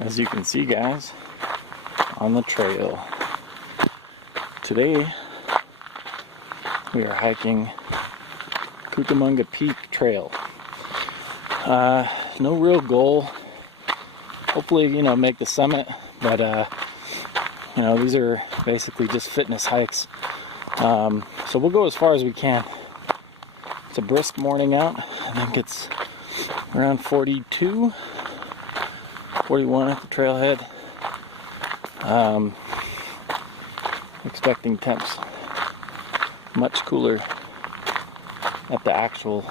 As you can see, guys, on the trail today we are hiking Cucamonga Peak Trail. No real goal, hopefully make the summit, but these are basically just fitness hikes, so we'll go as far as we can. It's a brisk morning out. I think it's around 42, 41 at the trailhead. Expecting temps much cooler at the actual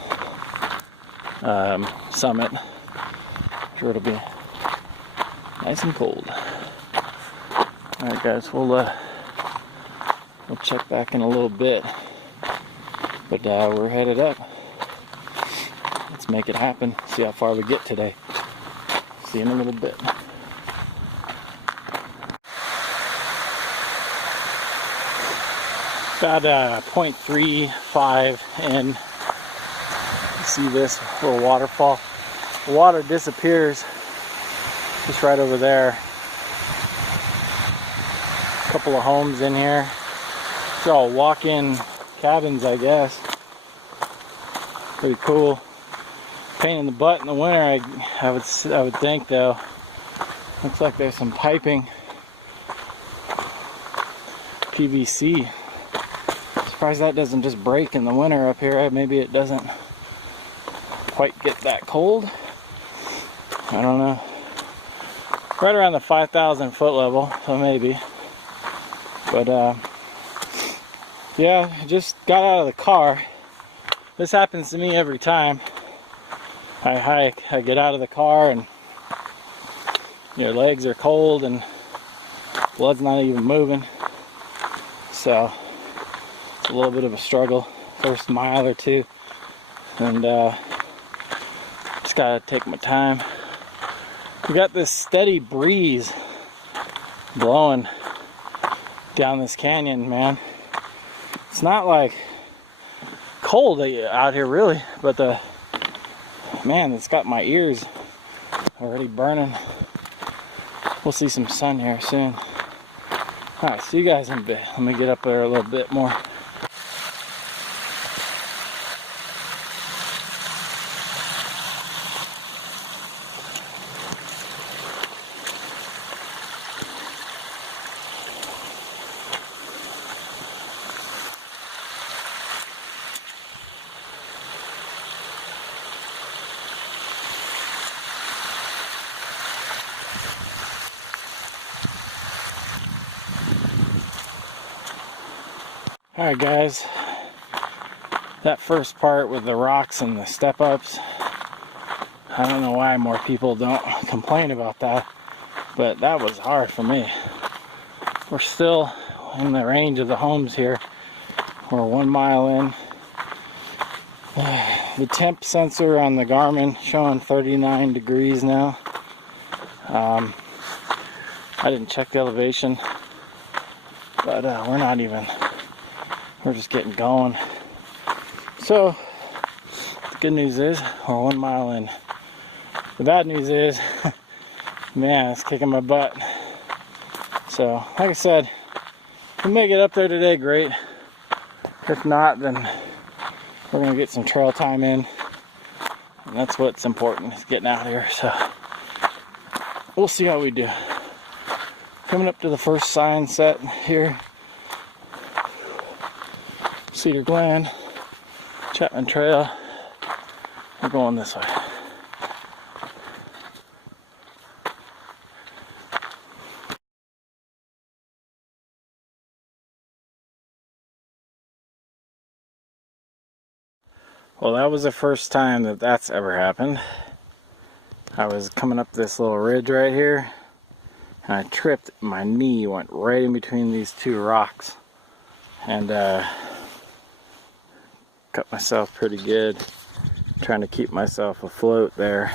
summit. Sure, it'll be nice and cold. Alright guys, we'll check back in a little bit, but we're headed up. Let's make it happen, see how far we get today. See you in a little bit. About 0.35 in. You see this little waterfall. The water disappears just right over there. A couple of homes in here. These are all walk-in cabins, I guess. Pretty cool. Pain in the butt in the winter, I would think, though. Looks like there's some piping. PVC. Surprised that doesn't just break in the winter up here. Maybe it doesn't quite get that cold. I don't know. Right around the 5,000 foot level, so maybe. But yeah, just got out of the car. This happens to me every time I hike. I get out of the car and your legs are cold and blood's not even moving. So it's a little bit of a struggle first mile or two, and just gotta take my time. We got this steady breeze blowing down this canyon, man. It's not like cold out here really, but man, it's got my ears already burning. We'll see some sun here soon. Alright, see you guys in a bit. Let me get up there a little bit more. Alright guys, that first part with the rocks and the step ups, I don't know why more people don't complain about that, but that was hard for me. We're still in the range of the homes here. We're 1 mile in. The temp sensor on the Garmin showing 39 degrees now. I didn't check the elevation, but we're just getting going. So the good news is we're 1 mile in. The bad news is, man, it's kicking my butt. So like I said, if we make it up there today, great. If not, then we're gonna get some trail time in, and that's what's important, is getting out here. So we'll see how we do. Coming up to the first sign set here. Cedar Glen, Chapman Trail. We're going this way. Well, that was the first time that that's ever happened. I was coming up this little ridge right here, and I tripped. My knee went right in between these two rocks, and cut myself pretty good trying to keep myself afloat there.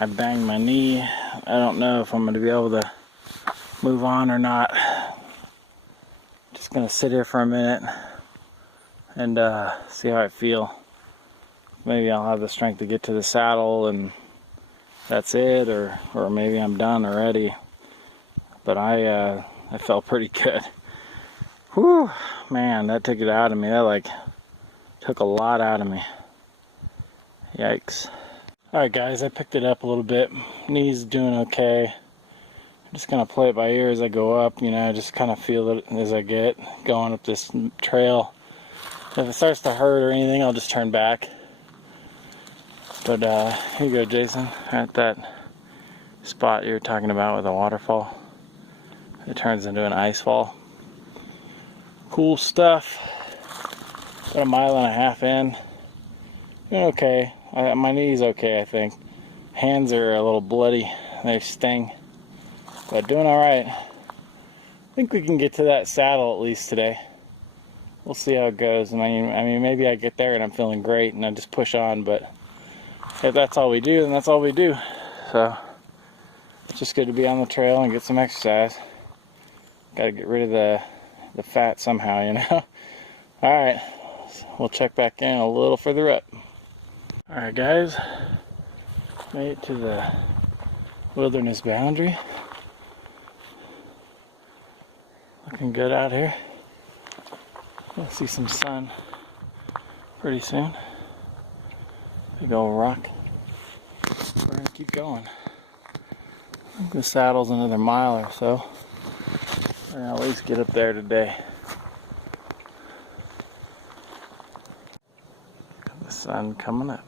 I banged my knee. I don't know if I'm going to be able to move on or not. Just going to sit here for a minute and see how I feel. Maybe I'll have the strength to get to the saddle and that's it, or maybe I'm done already. But I felt pretty good. Whew, man, that took it out of me. That like took a lot out of me. Yikes. Alright guys, I picked it up a little bit. Knee's doing okay. I'm just gonna play it by ear as I go up, you know, just kind of feel it as I get going up this trail. If it starts to hurt or anything, I'll just turn back. But here you go, Jason, at that spot you were talking about with a waterfall. It turns into an ice fall. Cool stuff. About a mile and a half in. Doing okay. My knee's okay, I think. Hands are a little bloody. They sting. But doing alright. I think we can get to that saddle at least today. We'll see how it goes. I mean, maybe I get there and I'm feeling great and I just push on, but if that's all we do, then that's all we do. So, it's just good to be on the trail and get some exercise. Gotta get rid of the fat somehow, you know? Alright, we'll check back in a little further up. Alright guys, made it to the wilderness boundary. Looking good out here. We'll see some sun pretty soon. Big old rock. We're gonna keep going. I think the saddle's another mile or so. We're gonna at least get up there today. Got the sun coming up.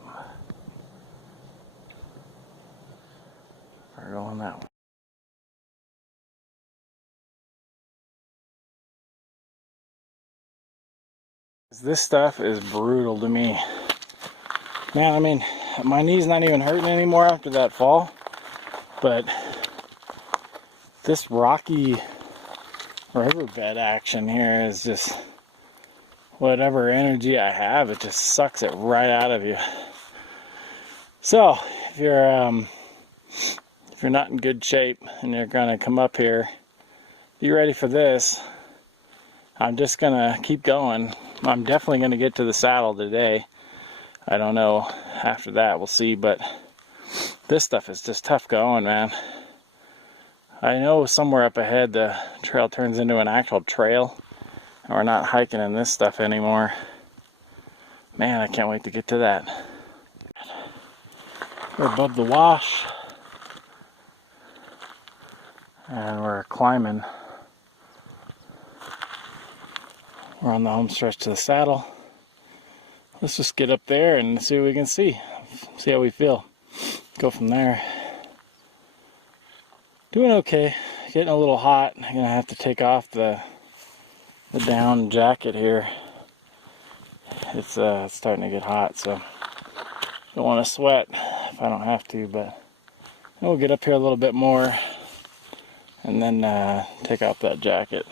We're going that way. This stuff is brutal to me. Man, I mean, my knee's not even hurting anymore after that fall. But this rocky riverbed action here is just, whatever energy I have, it just sucks it right out of you. So, if you're not in good shape and you're gonna come up here, be ready for this. I'm just gonna keep going. I'm definitely gonna get to the saddle today. I don't know after that, we'll see, but this stuff is just tough going, man. I know somewhere up ahead the trail turns into an actual trail and we're not hiking in this stuff anymore. Man, I can't wait to get to that. We're above the wash and we're climbing. We're on the home stretch to the saddle. Let's just get up there and see what we can see. See how we feel. Go from there. Doing okay. Getting a little hot. I'm gonna have to take off the down jacket here. It's starting to get hot, so don't want to sweat if I don't have to, but we'll get up here a little bit more and then take off that jacket.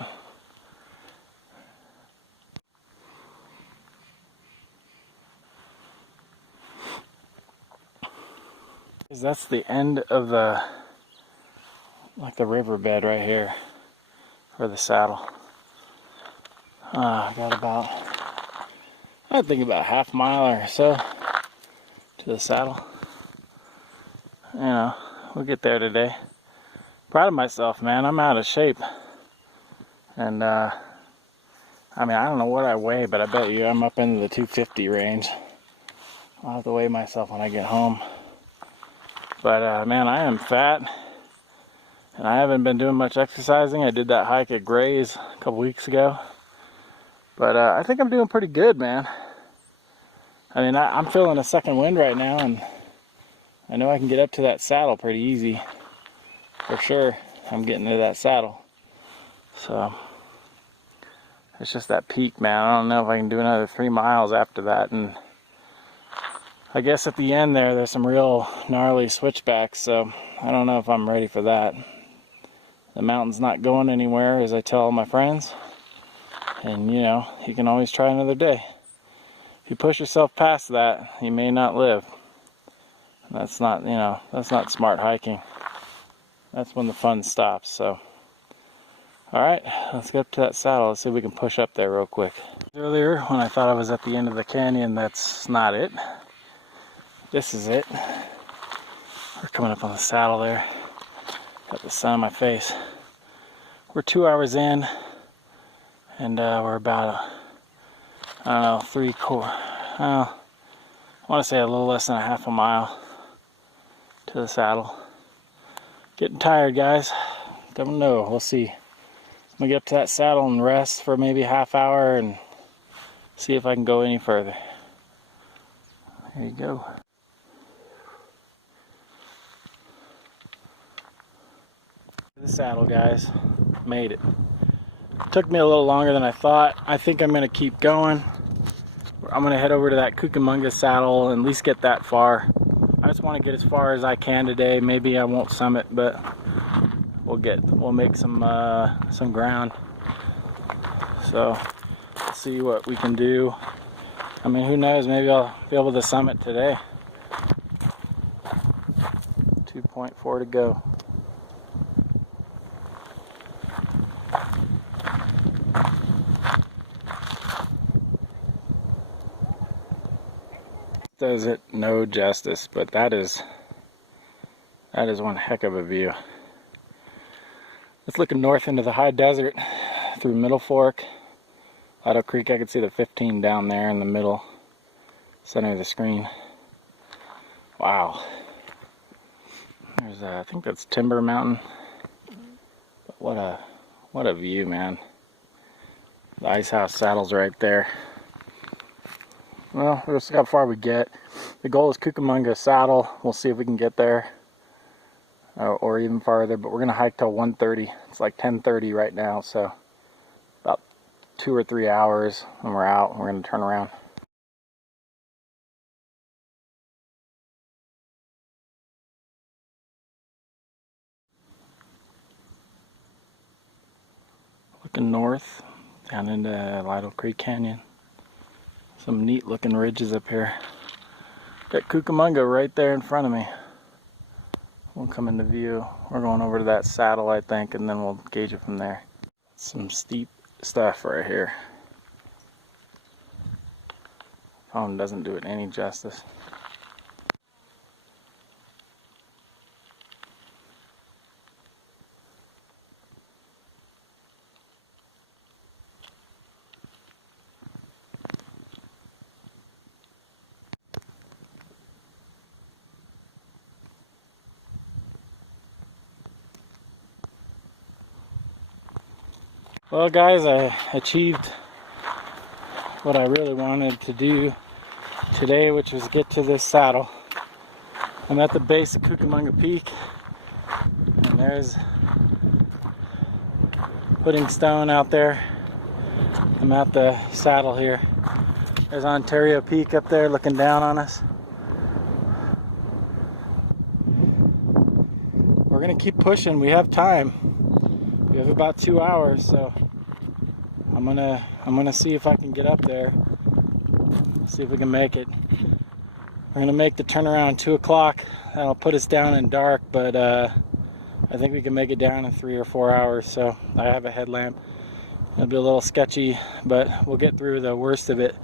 That's the end of the riverbed right here for the saddle. I got about, I think about half mile or so to the saddle. You know, we'll get there today. Proud of myself, man. I'm out of shape. And I mean, I don't know what I weigh, but I bet you I'm up into the 250 range. I'll have to weigh myself when I get home. But man, I am fat, and I haven't been doing much exercising. I did that hike at Gray's a couple weeks ago, but I think I'm doing pretty good, man. I mean, I'm feeling a second wind right now, and I know I can get up to that saddle pretty easy. For sure, I'm getting to that saddle. So, it's just that peak, man. I don't know if I can do another 3 miles after that, and I guess at the end there's some real gnarly switchbacks, so I don't know if I'm ready for that. The mountain's not going anywhere, as I tell all my friends. And you know, you can always try another day. If you push yourself past that, you may not live. And that's not, you know, that's not smart hiking. That's when the fun stops, so. Alright, let's get up to that saddle. Let's see if we can push up there real quick. Earlier, when I thought I was at the end of the canyon, that's not it. This is it. We're coming up on the saddle there. Got the sun on my face. We're 2 hours in, and we're about I don't know, I want to say a little less than a half a mile to the saddle. Getting tired, guys. Don't know. We'll see. I'm gonna get up to that saddle and rest for maybe a half hour and see if I can go any further. There you go. The saddle, guys. Made it. Took me a little longer than I thought. I think I'm gonna keep going. I'm gonna head over to that Cucamonga saddle and at least get that far. I just want to get as far as I can today. Maybe I won't summit, but we'll make some ground. So let's see what we can do. I mean, who knows? Maybe I'll be able to summit today. 2.4 to go. Does it no justice, but that is one heck of a view. It's looking north into the high desert through Middle Fork, Lato Creek. I can see the 15 down there in the middle center of the screen. Wow. There's I think that's Timber Mountain. But what a view, man. The Ice House saddle's right there. Well, we'll see how far we get. The goal is Cucamonga saddle. We'll see if we can get there or even farther, but we're gonna hike till 1:30. It's like 10:30 right now, so about 2 or 3 hours when we're out. We're gonna turn around. Looking north down into Lato Creek Canyon. Some neat looking ridges up here. Got Cucamonga right there in front of me. We'll come into view. We're going over to that saddle, I think, and then we'll gauge it from there. Some steep stuff right here. Phone doesn't do it any justice. Well, guys, I achieved what I really wanted to do today, which was get to this saddle. I'm at the base of Cucamonga Peak, and there's Pudding Stone out there. I'm at the saddle here. There's Ontario Peak up there looking down on us. We're gonna keep pushing. We have time. We have about 2 hours, so I'm gonna see if I can get up there. See if we can make it. We're gonna make the turnaround 2 o'clock. That'll put us down in dark, but I think we can make it down in 3 or 4 hours. So I have a headlamp. It'll be a little sketchy, but we'll get through the worst of it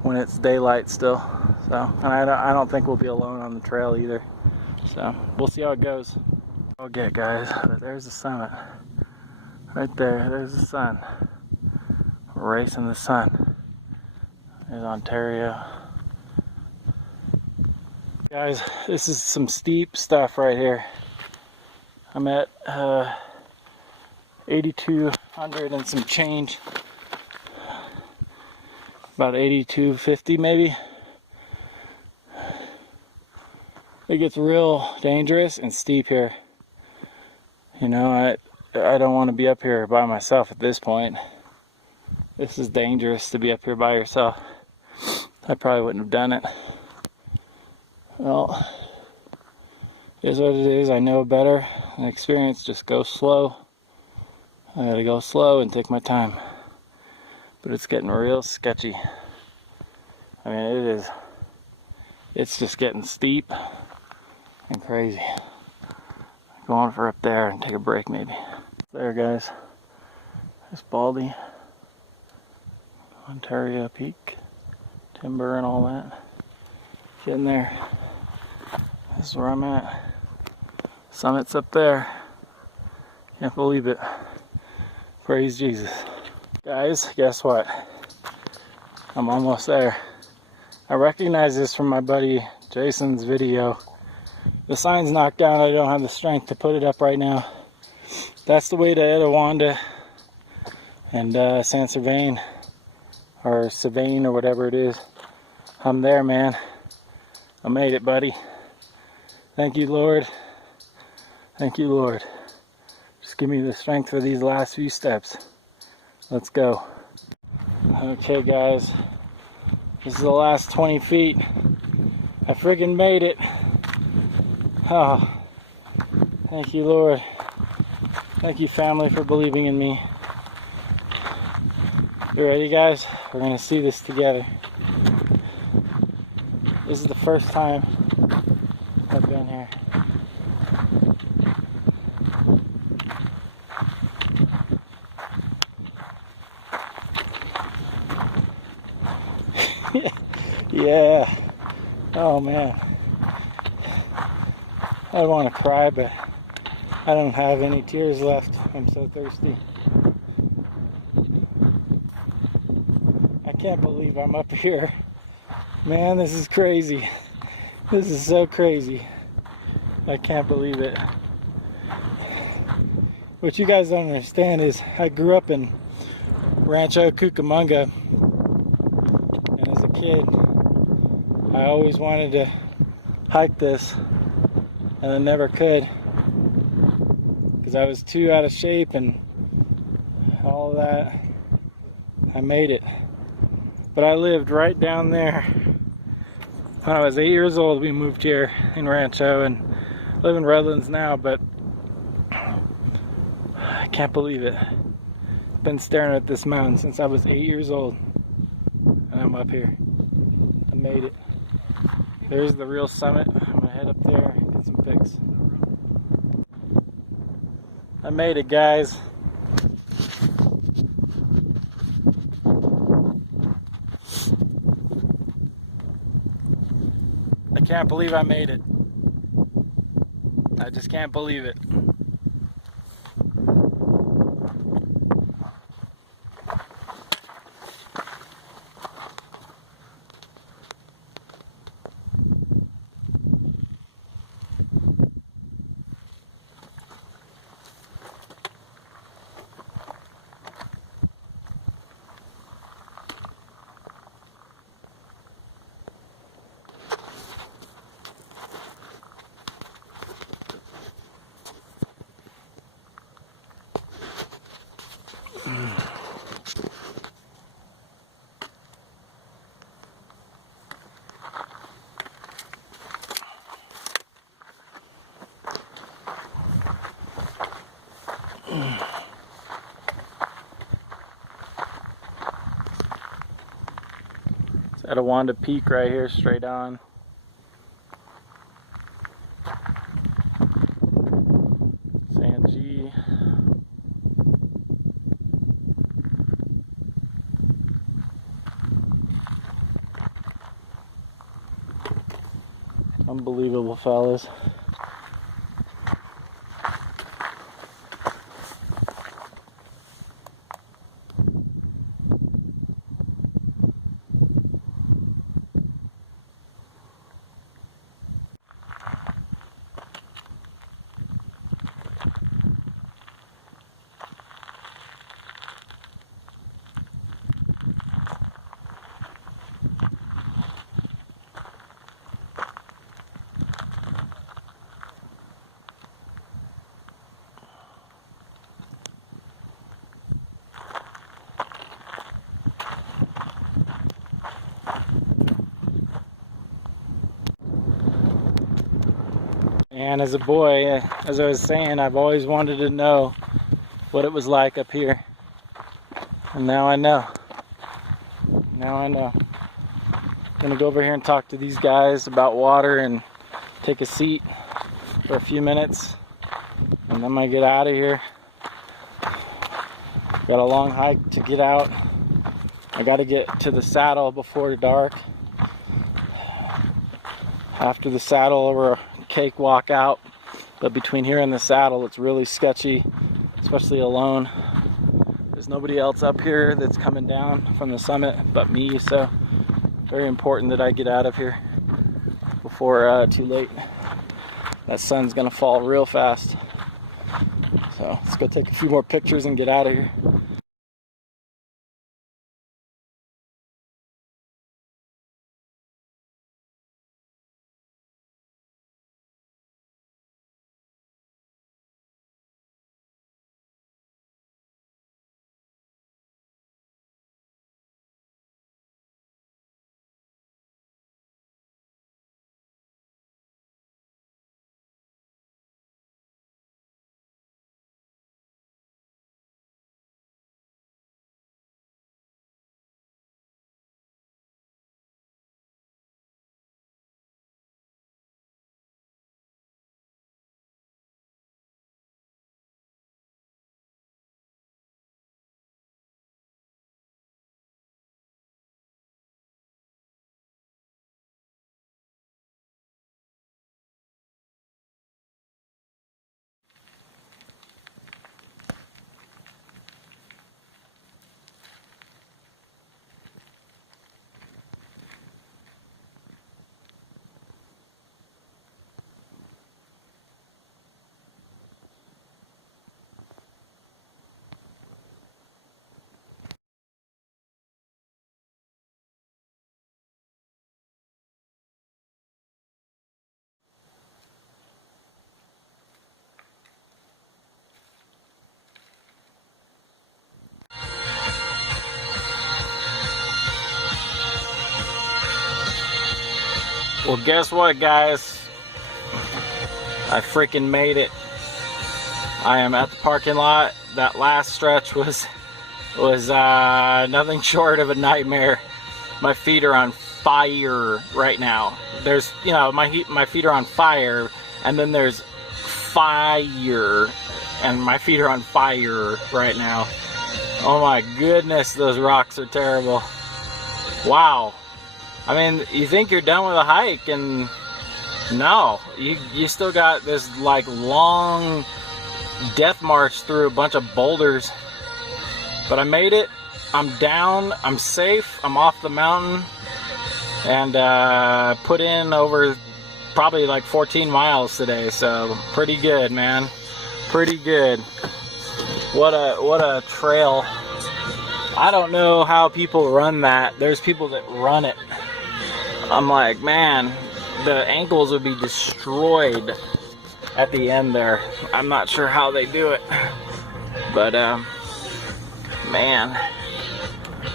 when it's daylight still. So, and I don't think we'll be alone on the trail either. So we'll see how it goes. Okay, guys, but there's the summit. Right there, there's the sun. We're racing the sun. There's Ontario. Guys, this is some steep stuff right here. I'm at 8,200 and some change. About 8,250 maybe. It gets real dangerous and steep here. You know, I don't want to be up here by myself at this point. This is dangerous to be up here by yourself. I probably wouldn't have done it. Well, it is what it is. I know better. And experience, just go slow. I gotta go slow and take my time. But it's getting real sketchy. I mean, it's just getting steep and crazy. Go on for up there and take a break maybe. There, guys. There's Baldy, Ontario Peak, timber and all that. Getting there. This is where I'm at. Summit's up there. Can't believe it. Praise Jesus. Guys, guess what? I'm almost there. I recognize this from my buddy Jason's video. The sign's knocked down. I don't have the strength to put it up right now. That's the way to Etiwanda and San Servain, or Servain, or whatever it is. I'm there, man. I made it, buddy. Thank you, Lord. Thank you, Lord. Just give me the strength for these last few steps. Let's go. Okay, guys. This is the last 20 feet. I friggin' made it. Oh, thank you, Lord. Thank you, family, for believing in me. You ready, guys? We're gonna see this together. This is the first time I've been here. Yeah. Oh man. I want to cry, but I don't have any tears left. I'm so thirsty. I can't believe I'm up here. Man, this is crazy. This is so crazy. I can't believe it. What you guys don't understand is I grew up in Rancho Cucamonga, and as a kid I always wanted to hike this, and I never could because I was too out of shape and all of that. I made it, but I lived right down there. When I was 8 years old, we moved here in Rancho and live in Redlands now, but I can't believe it. I've been staring at this mountain since I was 8 years old, and I'm up here. I made it. There's the real summit. I'm gonna head up there and get some pics. I made it, guys. I can't believe I made it. I just can't believe it. It's Etiwanda Peak right here, straight on. San G. Unbelievable, fellas. And as a boy, as I was saying, I've always wanted to know what it was like up here. And now I know. Now I know. I'm gonna go over here and talk to these guys about water and take a seat for a few minutes. And then I get out of here. Got a long hike to get out. I gotta get to the saddle before dark. After the saddle, we're a cakewalk out, but between here and the saddle, it's really sketchy, especially alone. There's nobody else up here that's coming down from the summit but me, so very important that I get out of here before too late. That sun's gonna fall real fast. So let's go take a few more pictures and get out of here. Well, guess what, guys? I freaking made it. I am at the parking lot. That last stretch was nothing short of a nightmare. My feet are on fire right now. There's, you know, my feet are on fire, and then there's fire, and my feet are on fire right now. Oh my goodness, those rocks are terrible. Wow. I mean, you think you're done with a hike, and no, you still got this like long death march through a bunch of boulders. But I made it. I'm down. I'm safe. I'm off the mountain, and put in over probably like 14 miles today. So pretty good, man. Pretty good. What a trail. I don't know how people run that. There's people that run it. I'm like, man, the ankles would be destroyed at the end there. I'm not sure how they do it, but man,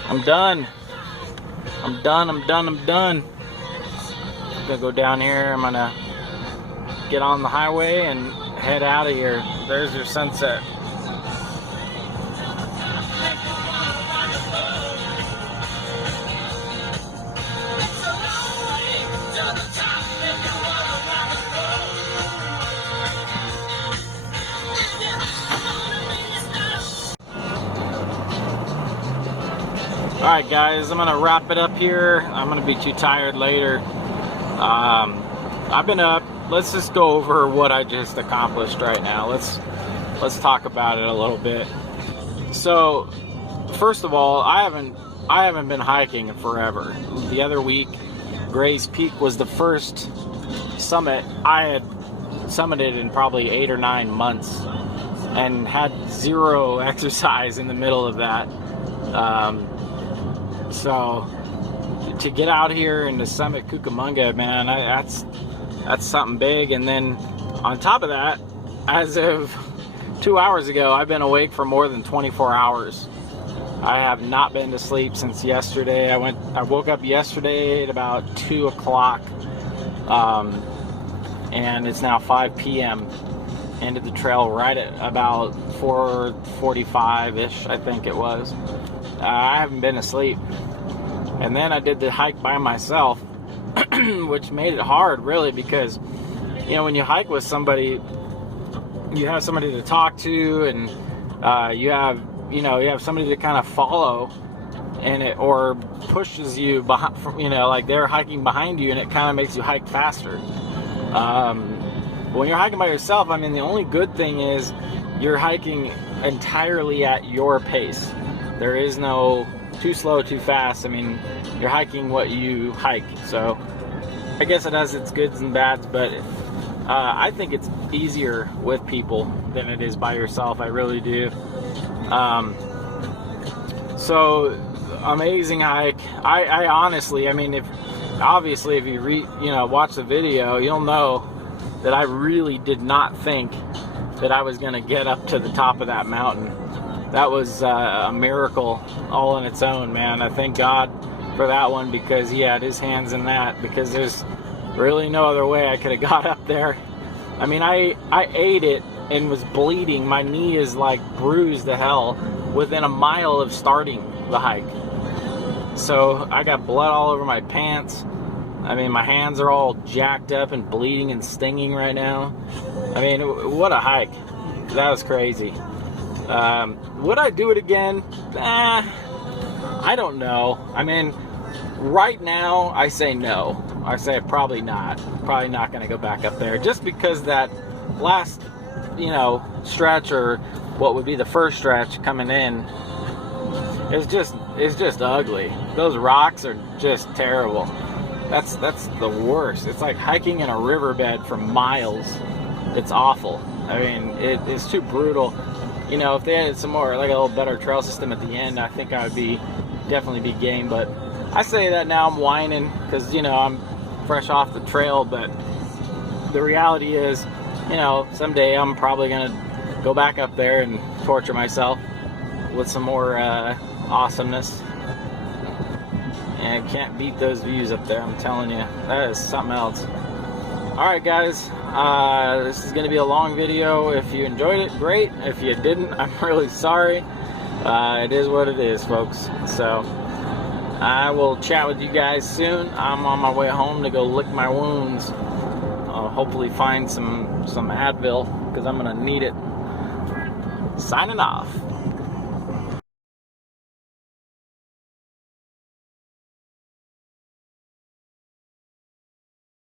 I'm done. I'm done. I'm gonna go down here. I'm gonna get on the highway and head out of here. There's your sunset. Alright guys, I'm gonna wrap it up here. I'm gonna be too tired later. I've been up. Let's just go over what I just accomplished right now. Let's talk about it a little bit. So, first of all, I haven't been hiking in forever. The other week, Gray's Peak was the first summit I had summited in probably 8 or 9 months, and had zero exercise in the middle of that. So to get out here and to summit Cucamonga, man, that's something big. And then on top of that, as of 2 hours ago, I've been awake for more than 24 hours. I have not been to sleep since yesterday. I woke up yesterday at about 2 o'clock, and it's now 5 p.m. Ended the trail right at about 4:45-ish, I think it was. I haven't been asleep. And then I did the hike by myself, which made it hard, really, because, you know, when you hike with somebody, you have somebody to talk to, and you have somebody to kind of follow, and it or pushes you behind, you know, like they're hiking behind you, and it kind of makes you hike faster. But when you're hiking by yourself, I mean, the only good thing is you're hiking entirely at your pace. There is no too slow, too fast. I mean, you're hiking what you hike. So I guess it has its goods and bads, but I think it's easier with people than it is by yourself. I really do. So amazing hike. I honestly, I mean, if you watch the video, you'll know that I really did not think that I was going to get up to the top of that mountain. That was a miracle all on its own, man. I thank God for that one, because he had his hands in that, because there's really no other way I could have got up there. I mean, I ate it and was bleeding. My knee is like bruised to hell within a mile of starting the hike. So I got blood all over my pants. I mean, my hands are all jacked up and bleeding and stinging right now. I mean, what a hike. That was crazy. Would I do it again? I don't know. I mean, right now, I say no. I say probably not. Probably not going to go back up there. Just because that last, stretch, or what would be the first stretch coming in, is just ugly. Those rocks are just terrible. That's the worst. It's like hiking in a riverbed for miles. It's awful. I mean, it's too brutal. If they had some more, like a little better trail system at the end, I think I would definitely be game. But I say that now I'm whining because, I'm fresh off the trail. But the reality is, someday I'm probably going to go back up there and torture myself with some more awesomeness. And can't beat those views up there, I'm telling you. That is something else. Alright guys, this is going to be a long video. If you enjoyed it, great. If you didn't, I'm really sorry. It is what it is, folks. So, I will chat with you guys soon. I'm on my way home to go lick my wounds. Hopefully find some Advil, because I'm going to need it. Signing off.